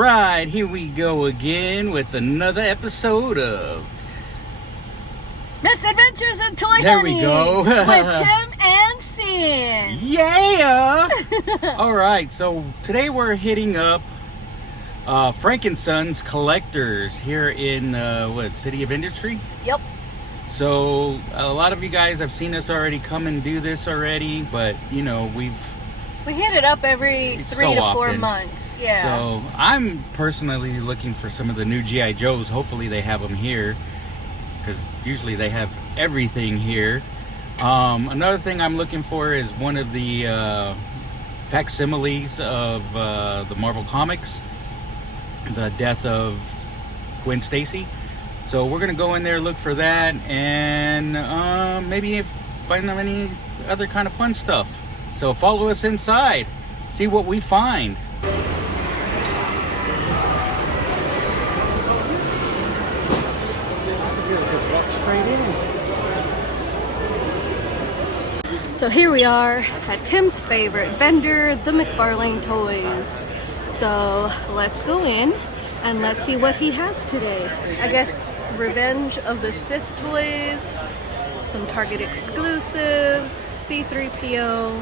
right, here we go again with another episode of Misadventures in Toy Hunting. There we go. With Tim and Sin. Yeah! All right, so today we're hitting up Frank & Sons Collectors here in, City of Industry? Yep. So a lot of you guys have seen us already come and do this already, but, you know, we hit it up every 3 to 4 months. Yeah. So I'm personally looking for some of the new G.I. Joes. Hopefully they have them here, because usually they have everything here. Another thing I'm looking for is one of the facsimiles of the Marvel Comics, the death of Gwen Stacy. So we're gonna go in there, look for that, and maybe find them any other kind of fun stuff. So follow us inside, see what we find. So here we are at Tim's favorite vendor, the McFarlane Toys. So let's go in and let's see what he has today. I guess Revenge of the Sith toys, some Target exclusives, C-3PO,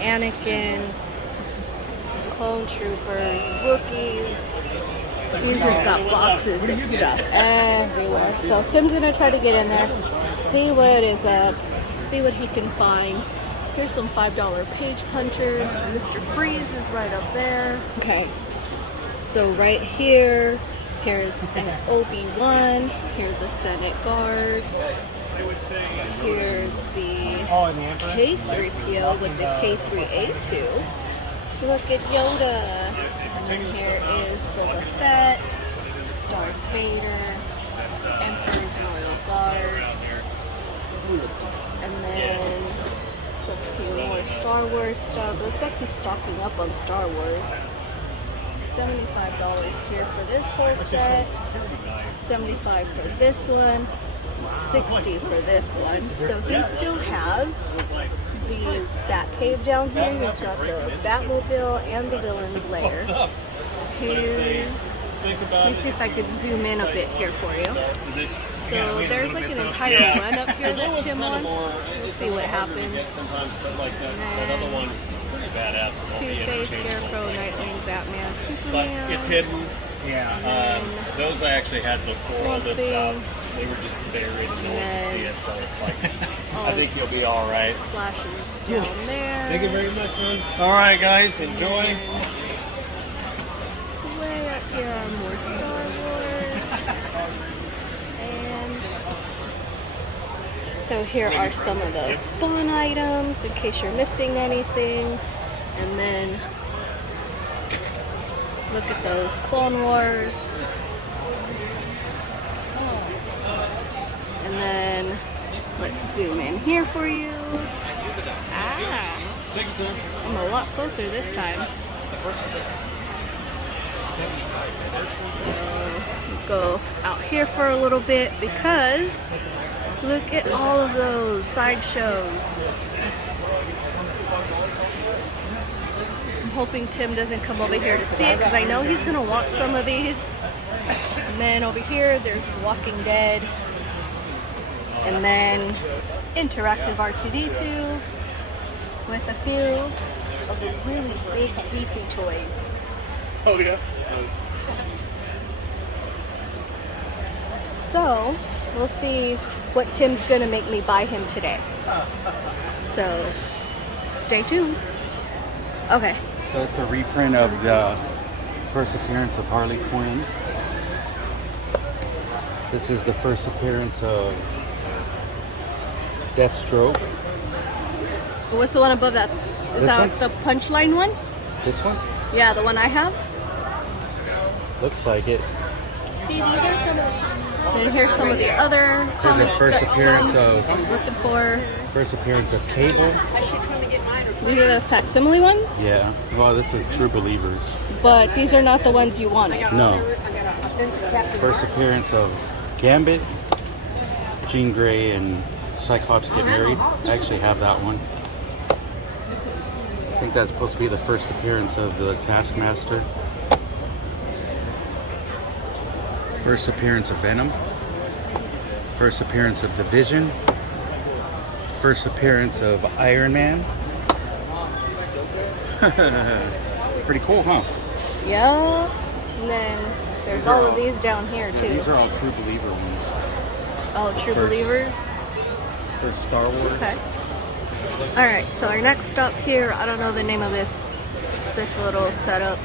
Anakin, Clone Troopers, Wookiees. He's just got boxes of stuff everywhere. So Tim's gonna try to get in there, see what is up, see what he can find. Here's some $5 page punchers. Mr. Freeze is right up there. Okay, so right here, here's an Obi-Wan, here's a Senate Guard, here's the K-3PO with the K-3A2. Look at Yoda. And here is Boba Fett, Darth Vader, Emperor's Royal Guard, and then a few more Star Wars stuff. Looks like he's stocking up on Star Wars. $75 here for this whole set, $75 for this one, $60 for this one. So he still has the Batcave down here. He's got the Batmobile and the Villain's Lair. Here's, let me see if I could zoom in a bit here for you. So there's like an entire run up here that Tim wants. We'll see what happens. And then Two-Face, Scarecrow, Nightwing, Batman, Superman. It's hidden. Yeah. Those I actually had before this stuff. They were just buried and no one could see it, so it's like, I think you'll be all right. Flashes down there. Thank you very much, man. All right, guys, enjoy. Way up here are more Star Wars. And so here are some of the Spawn items in case you're missing anything. And then look at those Clone Wars. And then let's zoom in here for you. Ah, I'm a lot closer this time. So we'll go out here for a little bit because look at all of those sideshows. I'm hoping Tim doesn't come over here to see it because I know he's gonna want some of these. And then over here there's Walking Dead. And then interactive R2-D2 with a few of the really big beefy toys. Oh, yeah. So we'll see what Tim's gonna make me buy him today. So stay tuned. Okay. So it's a reprint of the first appearance of Harley Quinn. This is the first appearance of Deathstroke. What's the one above that? Is that the Punchline one? This one? Yeah, the one I have. Looks like it. See, these are some of the... And here's some of the other comics first that appearance Tim was looking for. First appearance of Cable. These are the facsimile ones? Yeah. Well, this is True Believers. But these are not the ones you wanted. No. First appearance of Gambit, Jean Grey, and Cyclops get married. I actually have that one. I think that's supposed to be the first appearance of the Taskmaster. First appearance of Venom. First appearance of Division. First appearance of Iron Man. Pretty cool, huh? Yeah. And then there's all of these down here too. These are all True Believer ones. Oh, True Believers. First Star Wars. Okay. All right. So our next stop here, I don't know the name of this little setup,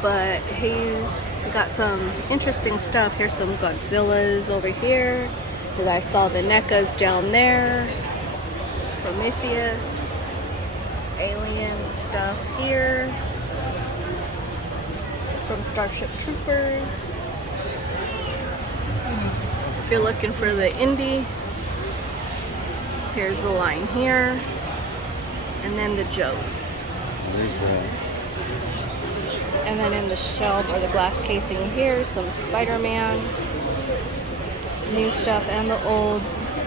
but he's got some interesting stuff. Here's some Godzillas over here. Because I saw the NECAs down there. Prometheus. Alien stuff here. From Starship Troopers. If you're looking for the indie, here's the line here. And then the Joes. There's that. And then in the shelf or the glass casing here, some Spider-Man. New stuff and the old.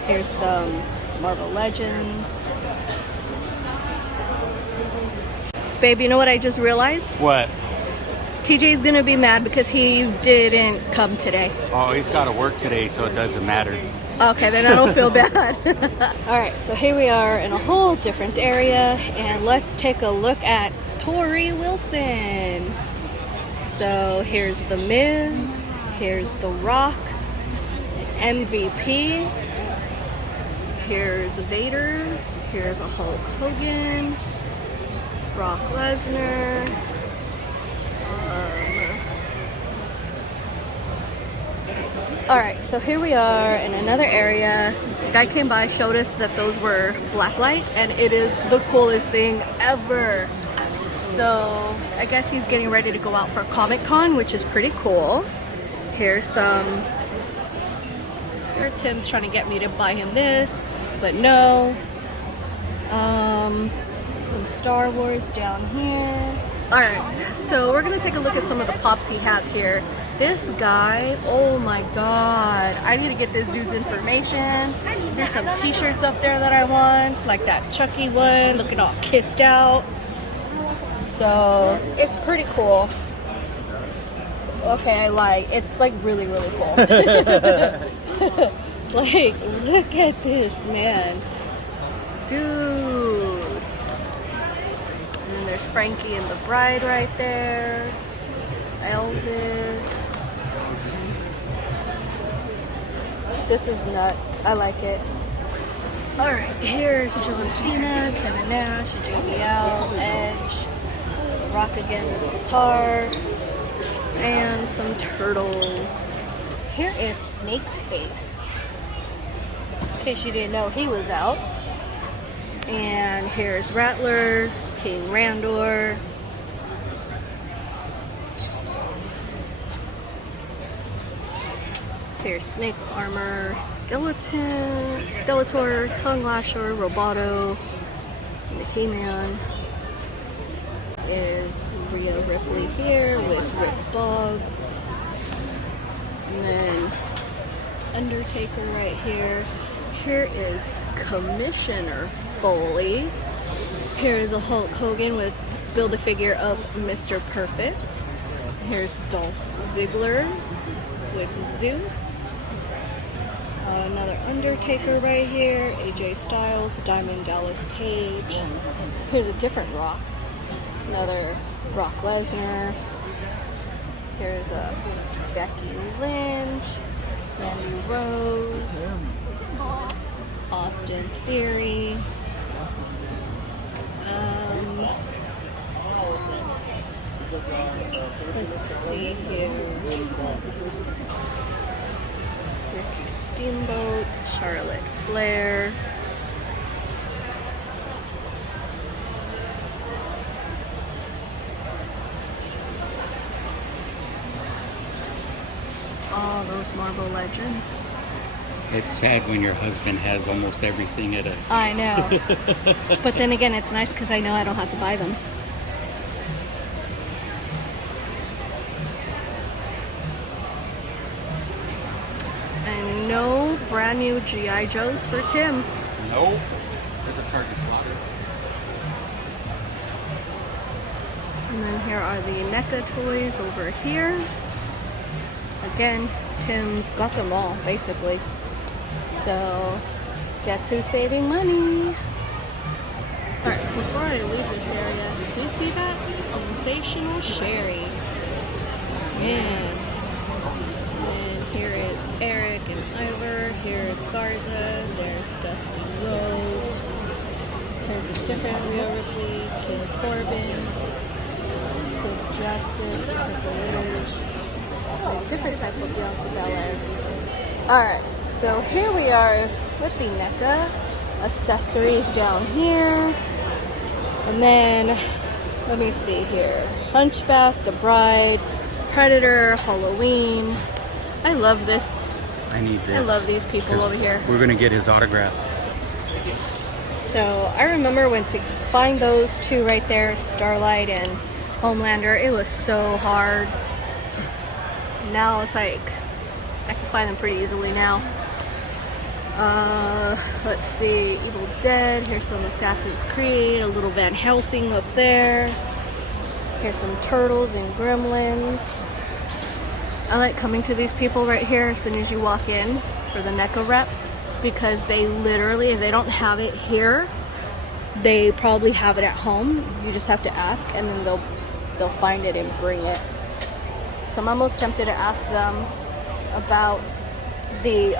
Here's some Marvel Legends. Babe, you know what I just realized? What? TJ's gonna be mad because he didn't come today. Oh, he's got to work today, so it doesn't matter. Okay, then I don't feel bad. Alright, so here we are in a whole different area, and let's take a look at Tori Wilson. So here's The Miz, here's The Rock, MVP, here's Vader, here's a Hulk Hogan, Brock Lesnar. Alright, so here we are in another area. The guy came by, showed us that those were blacklight, and it is the coolest thing ever. So I guess he's getting ready to go out for Comic-Con, which is pretty cool. Here's some... Here Tim's trying to get me to buy him this, but no. Some Star Wars down here. Alright, so we're going to take a look at some of the pops he has here. This guy, oh my god, I need to get this dude's information. There's some t-shirts up there that I want, like that Chucky one, looking all kissed out. So, it's pretty cool. Okay, I lied. It's like really, really cool. Like, look at this, man. Dude. And then there's Frankie and the Bride right there. Elvis. This is nuts. I like it. Alright, here's John Cena, Kevin Nash, JBL, Edge, Rock again with the guitar, and some turtles. Here is Snakeface. In case you didn't know, he was out. And here's Rattler, King Randor. Here's Snake Armor, Skeletor, Tongue Lasher, Roboto, and the He-Man. Is Rhea Ripley here with Rick Boggs. And then Undertaker right here. Here is Commissioner Foley. Here is a Hulk Hogan with Build-A-Figure of Mr. Perfect. Here's Dolph Ziggler with Zeus. Another Undertaker right here. AJ Styles, Diamond Dallas Page. Here's a different Rock. Another Brock Lesnar. Here's a Becky Lynch. Randy Rose. Austin Theory. Let's see here. Ricky Steamboat, Charlotte Flair. All those Marvel Legends. It's sad when your husband has almost everything at a... I know. But then again, it's nice because I know I don't have to buy them. And no brand new G.I. Joes for Tim. Nope. There's a Sergeant Slaughter. And then here are the NECA toys over here. Again, Tim's got them all, basically. So, guess who's saving money? Alright, before I leave this area, do you see that? Sensational Sherry. Man. And here is Eric and Ivor. Here is Garza. There's Dusty Rose. There's a different Rhea Ripley, King Corbin, Sid Justice, Triple H. A different type of Bianca Belair. Alright, so here we are with the NECA accessories down here. And then, let me see here. Hunchback, The Bride, Predator, Halloween. I love this. I need this. I love these people over here. We're gonna get his autograph. So I remember when to find those two right there, Starlight and Homelander, it was so hard. Now it's like, I can find them pretty easily now. Let's see, Evil Dead, here's some Assassin's Creed, a little Van Helsing up there. Here's some Turtles and Gremlins. I like coming to these people right here as soon as you walk in for the NECA reps, because they literally, if they don't have it here, they probably have it at home. You just have to ask, and then they'll find it and bring it. So I'm almost tempted to ask them about the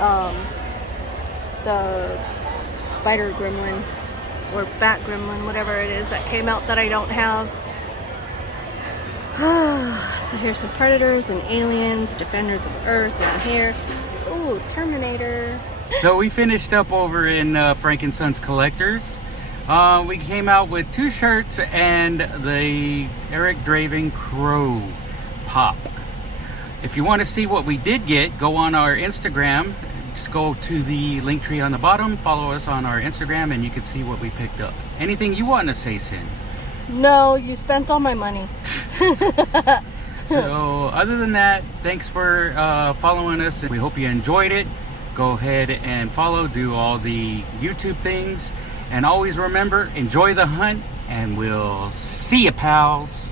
spider gremlin or bat gremlin, whatever it is that came out that I don't have. So here's some Predators and Aliens, Defenders of Earth down here. Ooh, Terminator. So we finished up over in Frank & Sons Collectors. We came out with 2 shirts and the Eric Draven Crow Pop. If you want to see what we did get, go on our Instagram. Just go to the link tree on the bottom, follow us on our Instagram, and you can see what we picked up. Anything you want to say, Sin? No, you spent all my money. So other than that, thanks for following us. We hope you enjoyed it. Go ahead and follow, do all the YouTube things, and always remember, enjoy the hunt, and we'll see you, pals.